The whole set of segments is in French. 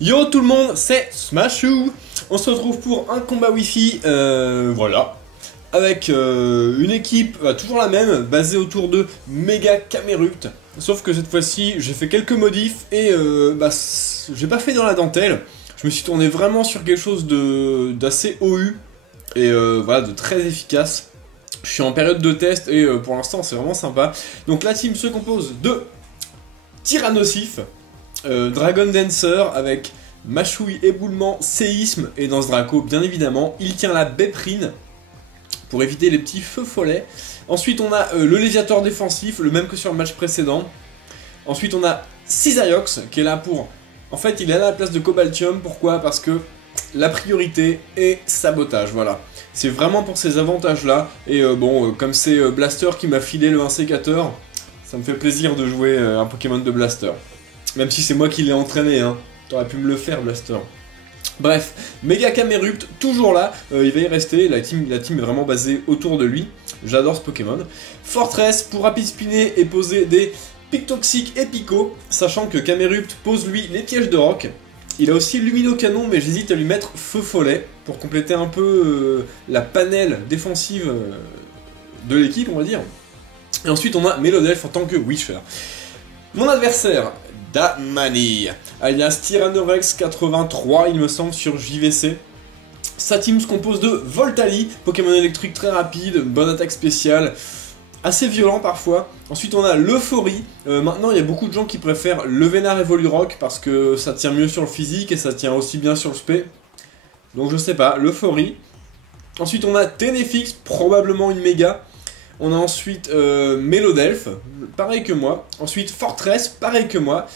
Yo tout le monde, c'est Smashou. On se retrouve pour un combat Wi-Fi, voilà. Avec une équipe, toujours la même, basée autour de Mega Camerupt. Sauf que cette fois-ci, j'ai fait quelques modifs et j'ai pas fait dans la dentelle. Je me suis tourné vraiment sur quelque chose d'assez OU et voilà, de très efficace. Je suis en période de test et pour l'instant c'est vraiment sympa. Donc la team se compose de Tyrannosif, Dragon Dancer avec Machouille, Éboulement, Séisme, et dans ce Draco, bien évidemment, il tient la Béprine pour éviter les petits feux follets. Ensuite, on a le Léviator défensif, le même que sur le match précédent. Ensuite, on a Cisaiox qui est là pour... En fait, il est à la place de Cobaltium. Pourquoi? Parce que la priorité est sabotage, voilà. C'est vraiment pour ces avantages-là. Et comme c'est Blaster qui m'a filé le 1 sécateur, ça me fait plaisir de jouer un Pokémon de Blaster. Même si c'est moi qui l'ai entraîné, hein. T'aurais pu me le faire, Blaster. Bref, Mega Camerupt, toujours là, il va y rester, la team est vraiment basée autour de lui. J'adore ce Pokémon. Fortress, pour rapide spinner et poser des pics toxiques et picots, sachant que Camerupt pose lui les pièges de roc. Il a aussi Lumino Canon, mais j'hésite à lui mettre Feu Follet, pour compléter un peu la panel défensive de l'équipe, on va dire. Et ensuite on a Melodelf en tant que Witcher. Mon adversaire, Damani, alias Tyrannorex 83, il me semble, sur JVC. Sa team se compose de Voltali, Pokémon électrique très rapide, bonne attaque spéciale, assez violent parfois. Ensuite on a l'Euphorie. Maintenant il y a beaucoup de gens qui préfèrent le Vénard et Volirock parce que ça tient mieux sur le physique et ça tient aussi bien sur le spé. Donc je sais pas, l'Euphorie. Ensuite on a Ténéfix, probablement une méga. On a ensuite Melodelf, pareil que moi. Ensuite Fortress, pareil que moi.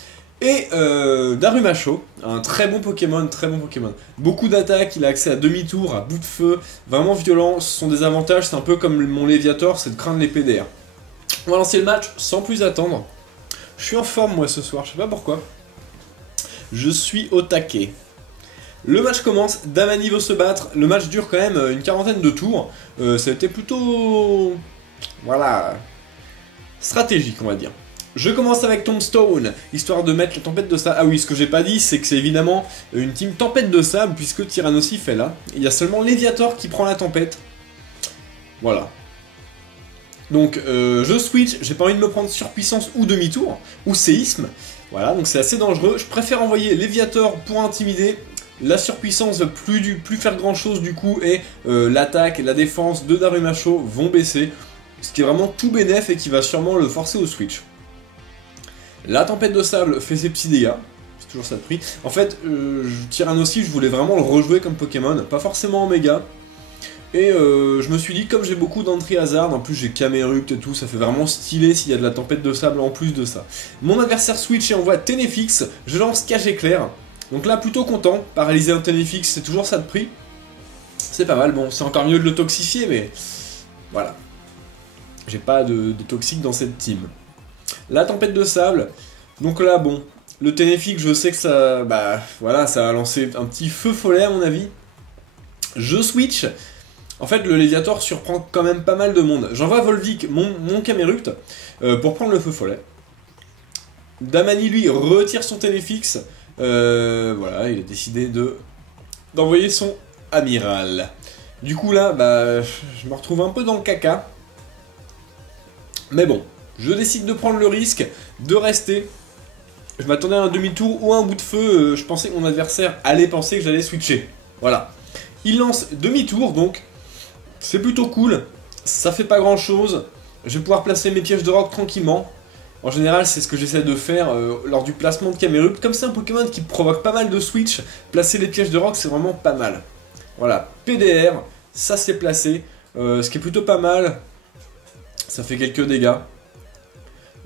Et Darumacho, un très bon Pokémon, très bon Pokémon. Beaucoup d'attaques, il a accès à demi-tour, à bout de feu, vraiment violent. Ce sont des avantages, c'est un peu comme mon Léviator, c'est de craindre les PDR. On va lancer le match sans plus attendre. Je suis en forme moi ce soir, je sais pas pourquoi. Je suis au taquet. Le match commence, Damani veut se battre. Le match dure quand même une quarantaine de tours. Ça a été plutôt... Voilà, stratégique on va dire. Je commence avec Tombstone, histoire de mettre la tempête de sable. Ah oui, ce que j'ai pas dit, c'est que c'est évidemment une team tempête de sable, puisque Tyrannosif est là. Il y a seulement Léviator qui prend la tempête. Voilà. Donc je switch, j'ai pas envie de me prendre surpuissance ou demi-tour, ou séisme. Voilà, donc c'est assez dangereux. Je préfère envoyer Léviator pour intimider. La surpuissance va plus faire grand chose du coup, et l'attaque et la défense de Darumacho vont baisser. Ce qui est vraiment tout bénef et qui va sûrement le forcer au switch. La tempête de sable fait ses petits dégâts, c'est toujours ça de prix. En fait, Tyrannosif, je voulais vraiment le rejouer comme Pokémon, pas forcément en méga. Et je me suis dit, comme j'ai beaucoup d'entrées hasard, en plus j'ai Camerupt et tout, ça fait vraiment stylé s'il y a de la tempête de sable en plus de ça. Mon adversaire switch et envoie Ténéfix, je lance Cage Éclair. Donc là, plutôt content, paralyser un Ténéfix, c'est toujours ça de prix. C'est pas mal, bon, c'est encore mieux de le toxifier, mais voilà. J'ai pas de toxique dans cette team. La tempête de sable. Donc là, bon, le Ténéfix, je sais que ça... voilà, ça a lancé un petit feu follet à mon avis. Je switch. En fait, le Léviator surprend quand même pas mal de monde. J'envoie Volvic, mon Camerupt, pour prendre le feu follet. Damani, lui, retire son Ténéfix. Voilà, il a décidé d'envoyer son amiral. Du coup, là, je me retrouve un peu dans le caca. Mais bon, je décide de prendre le risque de rester. Je m'attendais à un demi-tour ou un bout de feu. Je pensais que mon adversaire allait penser que j'allais switcher. Voilà. Il lance demi-tour, donc c'est plutôt cool. Ça fait pas grand-chose. Je vais pouvoir placer mes pièges de roc tranquillement. En général, c'est ce que j'essaie de faire lors du placement de Camerupt. Comme c'est un Pokémon qui provoque pas mal de switch, placer les pièges de roc, c'est vraiment pas mal. Voilà, PDR, ça c'est placé. Ce qui est plutôt pas mal. Ça fait quelques dégâts.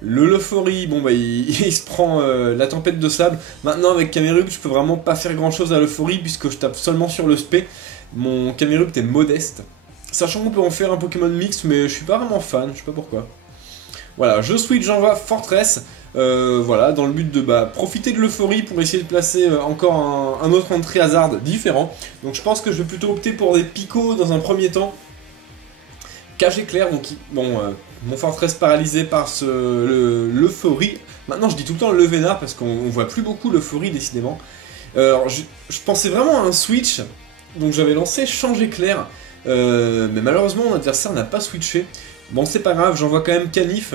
L'Euphorie, bon il se prend la tempête de sable. Maintenant avec Camerupt, je peux vraiment pas faire grand chose à l'Euphorie puisque je tape seulement sur le spé. Mon Camerupt est modeste. Sachant qu'on peut en faire un Pokémon mix, mais je suis pas vraiment fan, je sais pas pourquoi. Voilà, je switch, j'envoie Fortress. Voilà, dans le but de profiter de l'Euphorie pour essayer de placer encore un autre entrée hasard différent. Donc je pense que je vais plutôt opter pour des picots dans un premier temps. Cage Éclair, donc mon Fortress paralysé par l'Euphorie. Maintenant je dis tout le temps le Vénard parce qu'on voit plus beaucoup l'Euphorie décidément. Alors, je pensais vraiment à un switch, donc j'avais lancé Change Éclair, mais malheureusement mon adversaire n'a pas switché. Bon, c'est pas grave, j'envoie quand même Canif,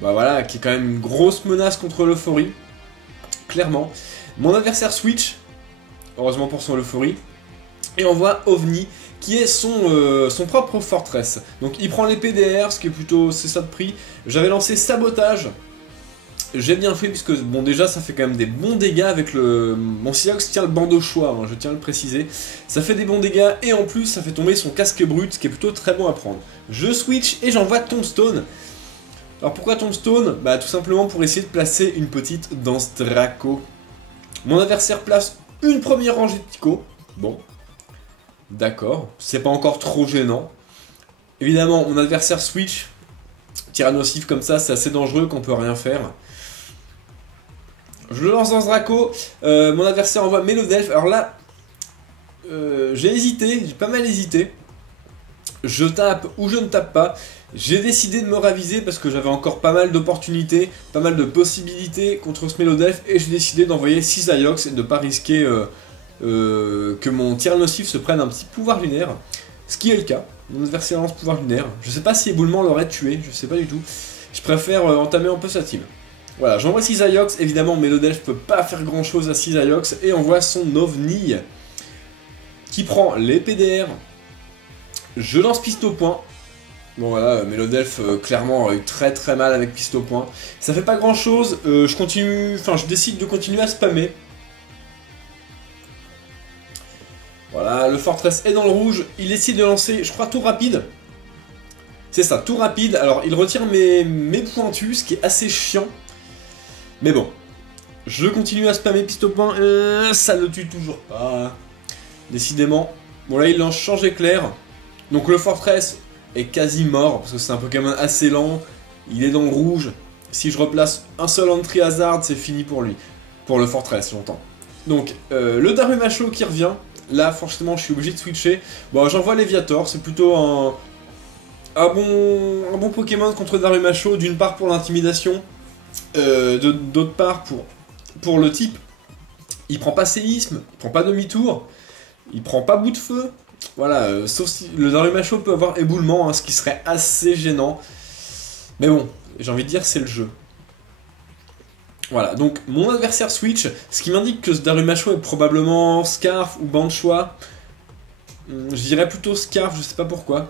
bah voilà, qui est quand même une grosse menace contre l'euphorie, clairement. Mon adversaire switch, heureusement pour son euphorie, et envoie OVNI, qui est son propre fortress. Donc il prend les PDR, ce qui est plutôt, c'est ça de prix. J'avais lancé Sabotage, j'ai bien fait, puisque bon déjà ça fait quand même des bons dégâts avec le... Mon Silox tient le bandeau choix, hein, je tiens à le préciser. Ça fait des bons dégâts, et en plus ça fait tomber son casque brut, ce qui est plutôt très bon à prendre. Je switch, et j'envoie Tombstone. Alors pourquoi Tombstone? Bah tout simplement pour essayer de placer une petite danse Draco. Mon adversaire place une première rangée de Tico. Bon, d'accord, c'est pas encore trop gênant. Évidemment, mon adversaire switch. Tir nocif comme ça, c'est assez dangereux qu'on peut rien faire. Je le lance dans ce Draco. Mon adversaire envoie Mélodelphe. Alors là, j'ai hésité, j'ai pas mal hésité. Je tape ou je ne tape pas. J'ai décidé de me raviser parce que j'avais encore pas mal d'opportunités, pas mal de possibilités contre ce Mélodelphe, et j'ai décidé d'envoyer 6 Aiox et de ne pas risquer que mon tir nocif se prenne un petit pouvoir lunaire. Ce qui est le cas. Mon adversaire lance pouvoir lunaire. Je sais pas si éboulement l'aurait tué, je sais pas du tout. Je préfère entamer un peu sa team. Voilà, j'envoie 6 Aiox. Évidemment, Mélodelphe peut pas faire grand chose à 6 Aiox et envoie son OVNI qui prend les PDR. Je lance piste au point. Bon voilà, Mélodelphe clairement a eu très très mal avec piste au point. Ça fait pas grand chose, je décide de continuer à spammer. Voilà, le Fortress est dans le rouge, il décide de lancer, je crois, tour rapide. C'est ça, tour rapide, alors il retire mes pointus, ce qui est assez chiant. Mais bon, je continue à spammer piste au point, ça le tue toujours pas. Décidément. Bon là il lance Change Éclair. Donc le Fortress est quasi mort, parce que c'est un Pokémon assez lent, il est dans le rouge. Si je replace un seul Entry Hazard, c'est fini pour lui. Pour le Fortress, j'entends. Donc, le Darumacho qui revient. Là, forcément, je suis obligé de switcher. Bon, j'envoie Léviator, c'est plutôt un bon Pokémon contre Darumacho, d'une part pour l'intimidation, d'autre part pour le type. Il prend pas séisme, il prend pas demi-tour, il prend pas bout de feu. Voilà, sauf si le Darumacho peut avoir éboulement, hein, ce qui serait assez gênant. Mais bon, j'ai envie de dire, c'est le jeu. Voilà, donc mon adversaire switch, ce qui m'indique que ce Darumacho est probablement Scarf ou Banchois. Je dirais plutôt Scarf, je sais pas pourquoi.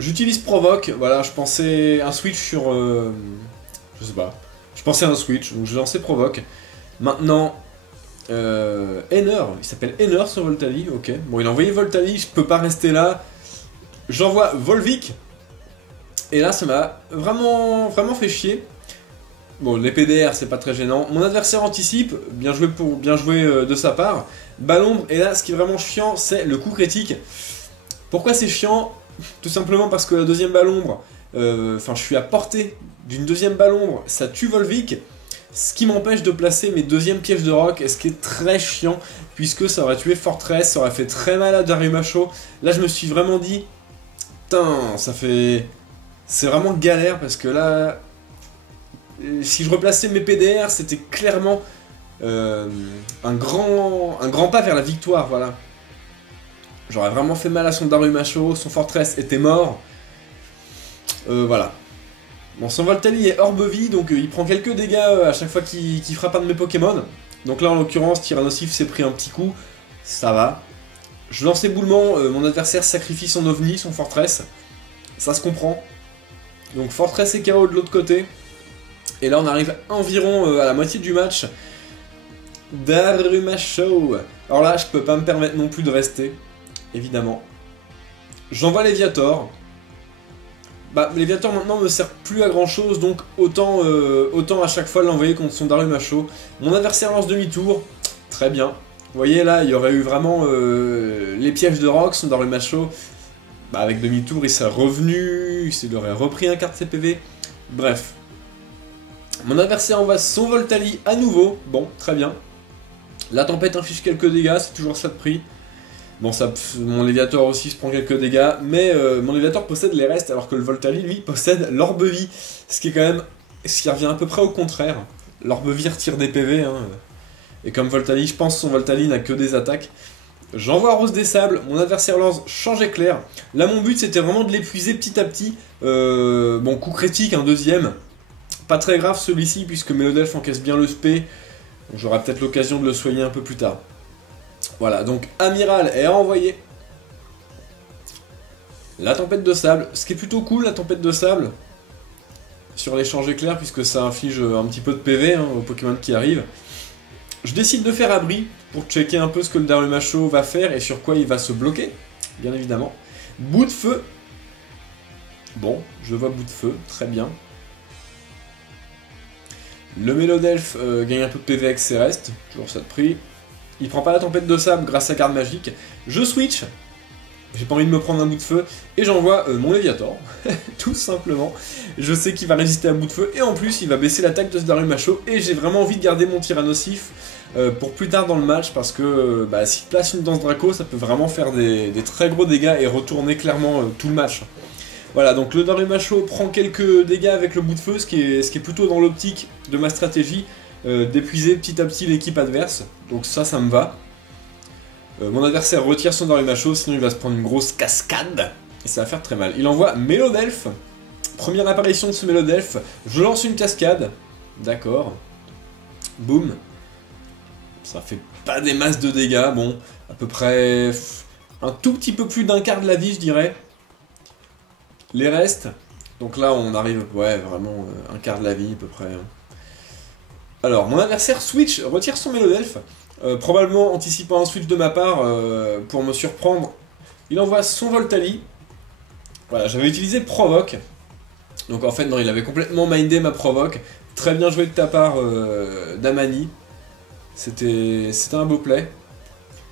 J'utilise Provoque, voilà, je pensais un switch sur... je sais pas. Je pensais à un switch, donc j'ai lancé Provoque. Maintenant... Enner, il s'appelle Enner sur Voltali, ok. Bon, il a envoyé Voltali, je peux pas rester là. J'envoie Volvic. Et là, ça m'a vraiment fait chier. Bon, les PDR, c'est pas très gênant. Mon adversaire anticipe, bien joué de sa part. Balombre, et là, ce qui est vraiment chiant, c'est le coup critique. Pourquoi c'est chiant? Tout simplement parce que la deuxième Balombre, je suis à portée d'une deuxième Balombre, ça tue Volvic. Ce qui m'empêche de placer mes deuxièmes pièges de rock, et ce qui est très chiant, puisque ça aurait tué Fortress, ça aurait fait très mal à Darumacho. Là, je me suis vraiment dit, putain, c'est vraiment galère, parce que là, si je replaçais mes PDR, c'était clairement un grand pas vers la victoire, voilà. J'aurais vraiment fait mal à son Darumacho, son Fortress était mort. Voilà. Bon, son Voltali est hors vie, donc il prend quelques dégâts à chaque fois qu'il frappe un de mes Pokémon. Donc là, en l'occurrence, Tyrannosif s'est pris un petit coup, ça va. Je lance éboulement, mon adversaire sacrifie son OVNI, son Fortress. Ça se comprend. Donc Fortress et KO de l'autre côté. Et là, on arrive environ à la moitié du match. Darumacho. Alors là, je peux pas me permettre non plus de rester, évidemment. J'envoie Léviator. Bah, Léviator maintenant me sert plus à grand chose, donc autant à chaque fois l'envoyer contre son Darumacho. Mon adversaire lance demi-tour, très bien. Vous voyez là, il y aurait eu vraiment les pièges de rock, son Darumacho. Bah, avec demi-tour, il serait revenu, il aurait repris un carte CPV. Bref. Mon adversaire envoie son Voltali à nouveau, bon, très bien. La tempête inflige quelques dégâts, c'est toujours ça de prix. Bon, mon Léviator aussi se prend quelques dégâts, mais mon Léviator possède les restes, alors que le Voltali, lui, possède l'Orbe-Vie. Ce qui est quand même... ce qui revient à peu près au contraire. L'Orbe-Vie retire des PV, hein. Et comme Voltali, je pense que son Voltali n'a que des attaques. J'envoie Rose des Sables, mon adversaire lance Change Éclair. Là mon but c'était vraiment de l'épuiser petit à petit. Bon, coup critique, un deuxième. Pas très grave celui-ci puisque Mélodelphe encaisse bien le spé. J'aurai peut-être l'occasion de le soigner un peu plus tard. Voilà, donc Amiral est envoyé. La tempête de sable, ce qui est plutôt cool la tempête de sable. Sur l'échange éclair puisque ça inflige un petit peu de PV aux Pokémon qui arrivent. Je décide de faire abri pour checker un peu ce que le Darumacho va faire et sur quoi il va se bloquer, bien évidemment. Bout de feu. Bon, je vois bout de feu, très bien. Le Mélodelphe gagne un peu de PV avec ses restes, toujours ça de prix. Il prend pas la tempête de sable grâce à garde magique. Je switch. J'ai pas envie de me prendre un bout de feu et j'envoie mon Léviator, tout simplement. Je sais qu'il va résister à bout de feu et en plus il va baisser l'attaque de ce Darumacho et j'ai vraiment envie de garder mon Tyrannosif pour plus tard dans le match parce que s'il place une danse Draco ça peut vraiment faire des très gros dégâts et retourner clairement tout le match. Voilà, donc le Darumacho prend quelques dégâts avec le bout de feu, ce qui est plutôt dans l'optique de ma stratégie d'épuiser petit à petit l'équipe adverse, donc ça me va. Mon adversaire retire son Darumacho, sinon il va se prendre une grosse cascade, et ça va faire très mal. Il envoie Mélodelphe, première apparition de ce Mélodelphe, je lance une cascade, d'accord, boum, ça fait pas des masses de dégâts, bon, à peu près un tout petit peu plus d'un quart de la vie je dirais. Les restes, donc là on arrive, ouais vraiment un quart de la vie à peu près. Alors mon adversaire switch, retire son Mélodelphe. Probablement anticipant un switch de ma part pour me surprendre, il envoie son Voltali. Voilà, j'avais utilisé Provoque. Donc en fait, non, il avait complètement mindé ma Provoque. Très bien joué de ta part, Damani. C'était un beau play.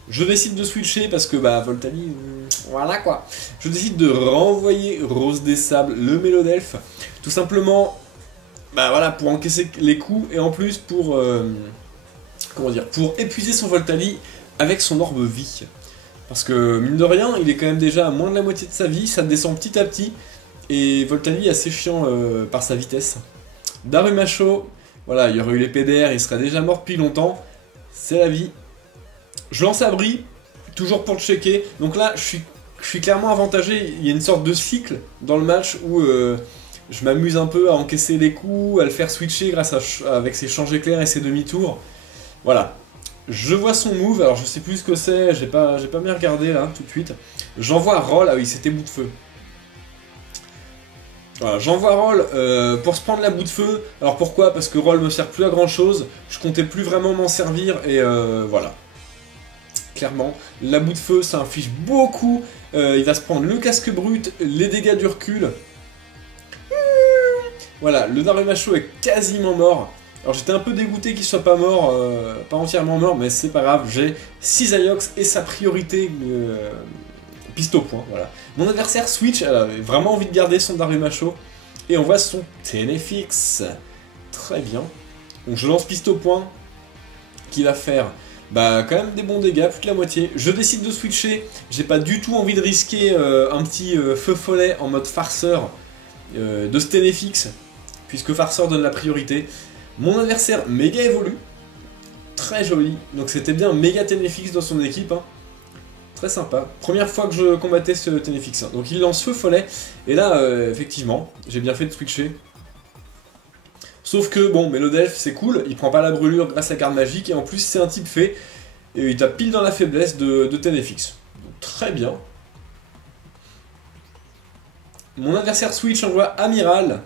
Je décide de switcher parce que Voltali, voilà quoi. Je décide de renvoyer Rose des Sables, le Mélodelphe. Tout simplement, voilà, pour encaisser les coups et en plus pour... pour épuiser son Voltali avec son orbe vie. Parce que, mine de rien, il est quand même déjà à moins de la moitié de sa vie, ça descend petit à petit, et Voltali est assez chiant par sa vitesse. Darumacho, voilà, il y aurait eu les PDR, il serait déjà mort depuis longtemps, c'est la vie. Je lance abri, toujours pour le checker, donc là, je suis clairement avantagé, il y a une sorte de cycle dans le match où je m'amuse un peu à encaisser les coups, à le faire switcher avec ses changes éclairs et ses demi-tours. Voilà, je vois son move, alors je sais plus ce que c'est, j'ai pas bien regardé là tout de suite. J'envoie Roll, ah oui c'était bout de feu. Voilà, j'envoie Roll pour se prendre la bout de feu. Alors pourquoi? Parce que Roll me sert plus à grand chose, je comptais plus vraiment m'en servir et voilà. Clairement, la bout de feu ça inflige beaucoup, il va se prendre le casque brut, les dégâts du recul. Voilà, le Darumacho est quasiment mort. Alors j'étais un peu dégoûté qu'il soit pas mort, pas entièrement mort, mais c'est pas grave, j'ai 6 Aiox et sa priorité piste au point, voilà. Mon adversaire switch, elle avait vraiment envie de garder son Darumacho, et on voit son Ténéfix. Très bien. Donc je lance piste au point, qui va faire quand même des bons dégâts, plus de la moitié. Je décide de switcher, j'ai pas du tout envie de risquer un petit feu follet en mode farceur de ce Ténéfix, puisque farceur donne la priorité. Mon adversaire méga évolue, très joli, donc c'était bien méga Ténéfix dans son équipe, hein. Très sympa. Première fois que je combattais ce Ténéfix, hein. Donc il lance feu follet, et là effectivement, j'ai bien fait de switcher. Sauf que bon, Mélodelphe c'est cool, il prend pas la brûlure grâce à garde magique, et en plus c'est un type fait, et il tape pile dans la faiblesse de Ténéfix. Donc très bien. Mon adversaire switch envoie Amiral.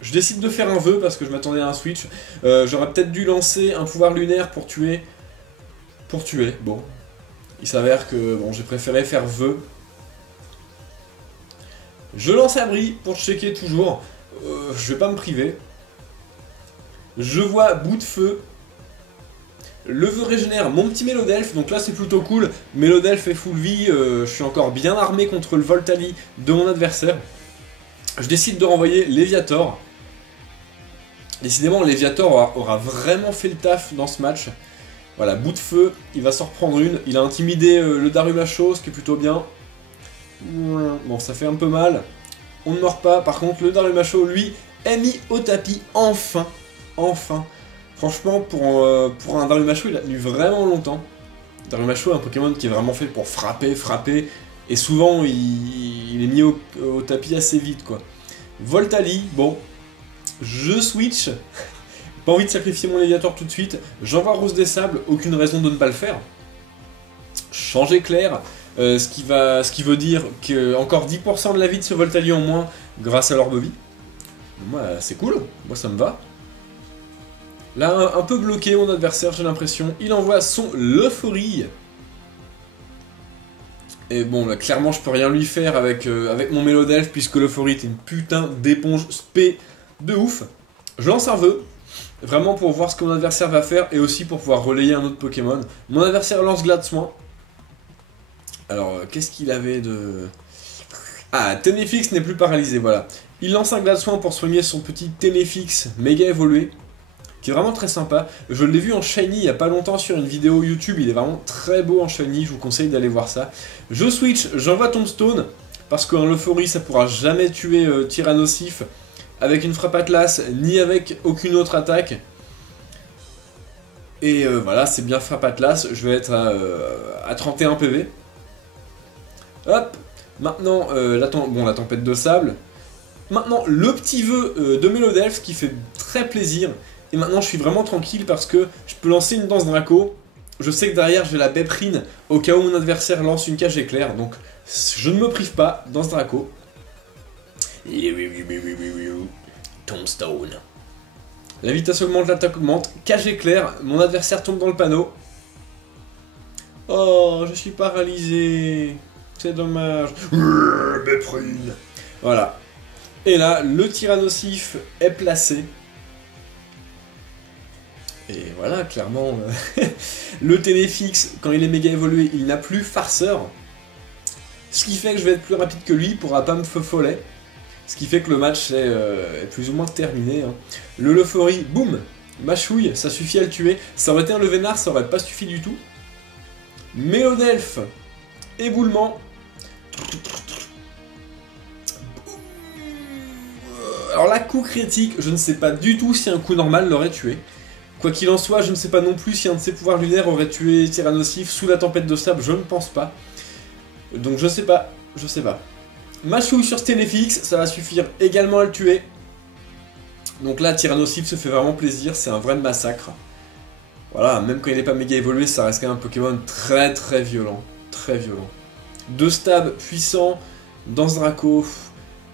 Je décide de faire un vœu parce que je m'attendais à un switch. J'aurais peut-être dû lancer un pouvoir lunaire pour tuer. Bon. Il s'avère que bon, j'ai préféré faire vœu. Je lance abri pour checker toujours. Je vais pas me priver. Je vois bout de feu. Le vœu régénère mon petit Mélodelphe, donc là c'est plutôt cool. Mélodelphe est full vie, je suis encore bien armé contre le Voltali de mon adversaire. Je décide de renvoyer Léviator. Décidément, Léviator aura vraiment fait le taf dans ce match. Voilà, bout de feu, il va s'en reprendre une. Il a intimidé le Darumacho, ce qui est plutôt bien. Bon, ça fait un peu mal. On ne mord pas. Par contre, le Darumacho, lui, est mis au tapis. Enfin. Enfin. Franchement, pour un Darumashou, il a tenu vraiment longtemps. Darumashou est un Pokémon qui est vraiment fait pour frapper, et souvent il est mis au tapis assez vite, quoi. Voltali, bon, je switch. Pas envie de sacrifier mon Léviator tout de suite. J'envoie Rose des Sables, aucune raison de ne pas le faire. Changer clair, ce qui veut dire que encore 10% de la vie de ce Voltali en moins grâce à l'Orbe Vie. Moi, c'est cool, moi ça me va. Là, un peu bloqué mon adversaire, j'ai l'impression. Il envoie son Euphorie. Et bon, là, clairement, je peux rien lui faire avec mon Mélodelph, puisque l'Euphorie est une putain d'éponge spé de ouf. Je lance un vœu, vraiment pour voir ce que mon adversaire va faire, et aussi pour pouvoir relayer un autre Pokémon. Mon adversaire lance Gladssoin. Alors, qu'est-ce qu'il avait de... Ah, Ténéfix n'est plus paralysé, voilà. Il lance un Gladssoin pour soigner son petit Ténéfix méga évolué, qui est vraiment très sympa. Je l'ai vu en Shiny il n'y a pas longtemps sur une vidéo YouTube, il est vraiment très beau en Shiny, je vous conseille d'aller voir ça. Je switch, j'envoie Tombstone, parce qu'en Euphorie ça pourra jamais tuer Tyrannosif avec une frappe Atlas, ni avec aucune autre attaque. Et voilà, c'est bien frappe Atlas, je vais être à 31 PV. Hop, maintenant la tempête de sable. Maintenant le petit vœu de Mélodelph qui fait très plaisir. Et maintenant je suis vraiment tranquille parce que je peux lancer une danse Draco. Je sais que derrière j'ai la Béprine au cas où mon adversaire lance une cage éclair. Donc je ne me prive pas, danse Draco. Tombstone. La vitesse augmente, l'attaque augmente. Cage éclair, mon adversaire tombe dans le panneau. Oh, je suis paralysé. C'est dommage. Béprine. Voilà. Et là, le Tyrannosif est placé. Et voilà, clairement, le Ténéfix, quand il est méga évolué, il n'a plus farceur. Ce qui fait que je vais être plus rapide que lui, il pourra pas me feu-follet. Ce qui fait que le match est plus ou moins terminé. Hein. Le Euphorie, boum, mâchouille, ça suffit à le tuer. Ça aurait été un Levénard, ça aurait pas suffi du tout. Mélodelph, éboulement. Alors là, coup critique, je ne sais pas du tout si un coup normal l'aurait tué. Quoi qu'il en soit, je ne sais pas non plus si un de ses pouvoirs lunaires aurait tué Tyrannosif sous la tempête de sable, je ne pense pas. Donc je sais pas. Mâchouille sur Ténéfix, ça va suffire également à le tuer. Donc là, Tyrannosif se fait vraiment plaisir, c'est un vrai massacre. Voilà, même quand il n'est pas méga évolué, ça reste quand même un Pokémon très violent. Très violent. 2 stabs puissants, Danse Draco.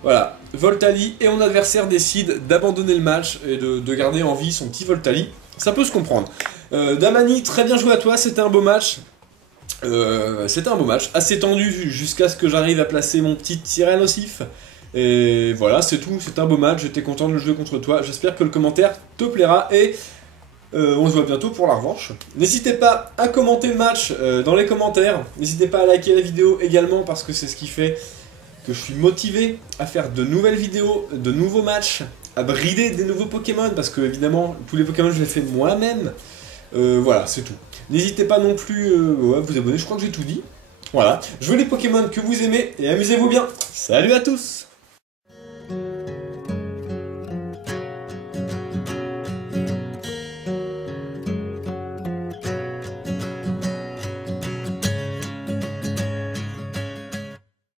Voilà, Voltali et mon adversaire décident d'abandonner le match et de garder en vie son petit Voltali. Ça peut se comprendre. Damani, très bien joué à toi, c'était un beau match. Assez tendu jusqu'à ce que j'arrive à placer mon petit Tyrannosif. Et voilà, c'est tout, c'est un beau match, j'étais content de le jouer contre toi. J'espère que le commentaire te plaira et on se voit bientôt pour la revanche. N'hésitez pas à commenter le match dans les commentaires. N'hésitez pas à liker la vidéo également parce que c'est ce qui fait que je suis motivé à faire de nouvelles vidéos, de nouveaux matchs, à brider des nouveaux Pokémon, parce que évidemment tous les Pokémon je les fais moi-même. Voilà, c'est tout. N'hésitez pas non plus à vous abonner, je crois que j'ai tout dit. Voilà, jouez les Pokémon que vous aimez et amusez-vous bien. Salut à tous!